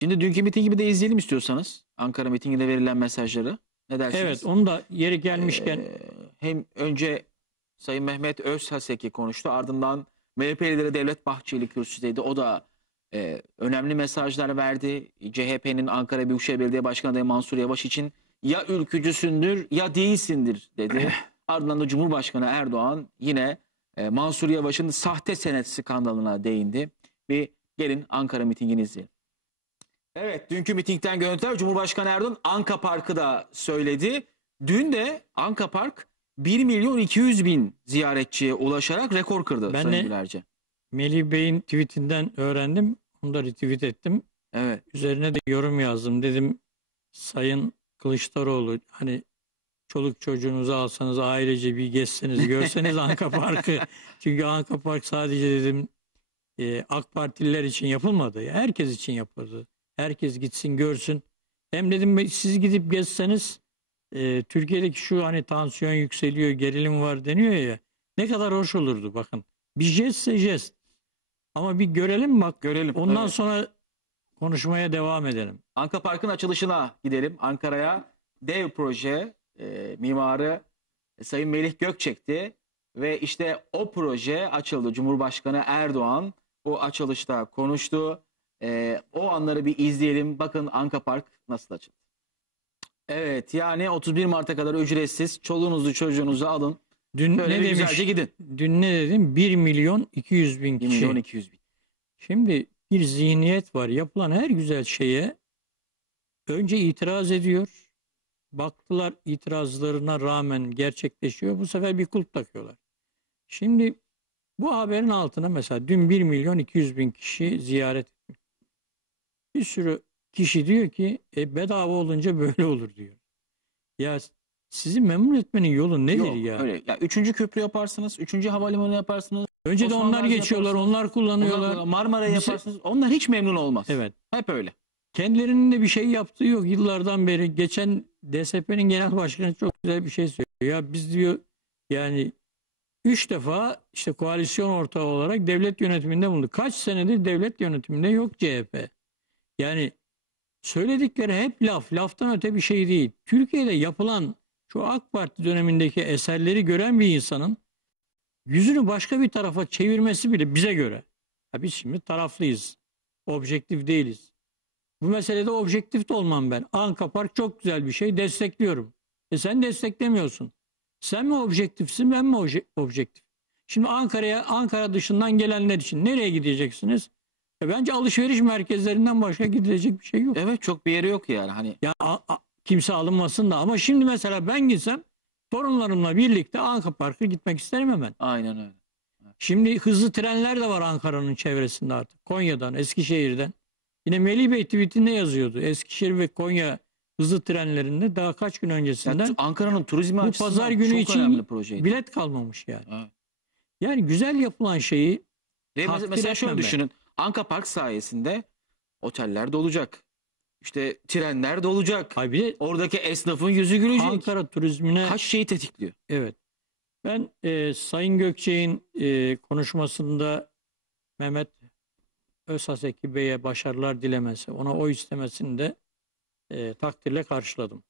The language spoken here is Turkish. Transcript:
Şimdi dünkü mitingi de izleyelim istiyorsanız. Ankara mitinginde verilen mesajları. Ne dersiniz? Evet onu da yeri gelmişken Ee, hem önce Sayın Mehmet Özhaseki konuştu. Ardından MHP lideri Devlet Bahçeli kürsüdeydi. O da e, önemli mesajlar verdi. CHP'nin Ankara Büyükşehir Belediye Başkanı adayı Mansur Yavaş için ya ülkücüsündür ya değilsindir dedi. Ardından da Cumhurbaşkanı Erdoğan yine e, Mansur Yavaş'ın sahte senet skandalına değindi. Bir gelin Ankara mitingini izleyelim. Evet dünkü mitingden görüntüler Cumhurbaşkanı Erdoğan Anka Park'ı da söyledi. Dün de Anka Park 1 milyon 200 bin ziyaretçiye ulaşarak rekor kırdı Ben Sayın Gülerce. Melih Bey'in tweetinden öğrendim. Onu da retweet ettim. Evet. Üzerine de yorum yazdım. Dedim Sayın Kılıçdaroğlu hani çoluk çocuğunuzu alsanız ailece bir gezseniz görseniz Anka Park'ı. Çünkü Anka Park sadece dedim e, AK Partililer için yapılmadı. ya, Herkes için yapıldı. Herkes gitsin görsün. Hem dedim siz gidip gezseniz e, Türkiye'deki şu hani tansiyon yükseliyor, gerilim var deniyor ya. Ne kadar hoş olurdu bakın. Bir jestse jest. Ama bir görelim bak. Görelim. Ondan Evet. sonra konuşmaya devam edelim. Anka Park'ın açılışına gidelim. Ankara'ya dev proje e, mimarı e, Sayın Melih Gökçek'ti. Ve işte o proje açıldı. Cumhurbaşkanı Erdoğan o açılışta konuştu. E, o anları bir izleyelim. Bakın Anka Park nasıl açıldı. Evet yani 31 Mart'a kadar ücretsiz. Çoluğunuzu çocuğunuzu alın. Dün Böyle ne demiş? güzelce gidin. Dün ne dedim? 1 milyon 200 bin 1 kişi. milyon 200 bin. Şimdi bir zihniyet var. Yapılan her güzel şeye önce itiraz ediyor. Baktılar itirazlarına rağmen gerçekleşiyor. Bu sefer bir kulp takıyorlar. Şimdi bu haberin altına mesela dün 1 milyon 200 bin kişi ziyaret. Bir sürü kişi diyor ki e, bedava olunca böyle olur diyor. Ya sizi memnun etmenin yolu nedir Yok, ya? Öyle. Ya, üçüncü köprü yaparsınız. Üçüncü havalimanı yaparsınız. Önce de onlar geçiyorlar, onlar kullanıyorlar. Ondan Marmara'yı Bize- yaparsınız. Onlar hiç memnun olmaz. Evet. Hep öyle. Kendilerinin de bir şey yaptığı yok yıllardan beri. Geçen DSP'nin genel başkanı çok güzel bir şey söylüyor. Ya biz diyor yani üç defa işte koalisyon ortağı olarak devlet yönetiminde bulundu. Kaç senedir devlet yönetiminde yok CHP. Yani söyledikleri hep laf. Laftan öte bir şey değil. Türkiye'de yapılan şu AK Parti dönemindeki eserleri gören bir insanın yüzünü başka bir tarafa çevirmesi bile bize göre. Ha biz şimdi taraflıyız. Objektif değiliz. Bu meselede objektif de olmam ben. Anka Park çok güzel bir şey destekliyorum. E sen desteklemiyorsun. Sen mi objektifsin ben mi obje- objektif? Şimdi Ankara'ya Ankara dışından gelenler için nereye gideceksiniz? E bence alışveriş merkezlerinden başka gidilecek bir şey yok. Evet çok bir yeri yok yani. Hani Ya a- a- kimse alınmasın da ama şimdi mesela ben gitsem torunlarımla birlikte Anka Park'a gitmek isterim hemen. aynen öyle. Şimdi hızlı trenler de var Ankara'nın çevresinde artık. Konya'dan, Eskişehir'den. Yine Melih Bey tweetinde yazıyordu. Eskişehir ve Konya hızlı trenlerinde daha kaç gün Ya, öncesinden Ankara'nın turizmi bu açısından pazar günü çok için önemli projeydi. bilet kalmamış yani. Evet. Yani güzel yapılan şeyi Ve takdir mesela, mesela şöyle etmem ben. düşünün. Anka Park sayesinde oteller dolacak. İşte trenler dolacak. ay bir de Oradaki esnafın yüzü gülecek. Ankara turizmine Kaç şeyi tetikliyor. evet. Ben e, Sayın Gökçek'in e, konuşmasında Mehmet Özhaseki Bey'e başarılar dilemesi, ona oy istemesini de e, takdirle karşıladım.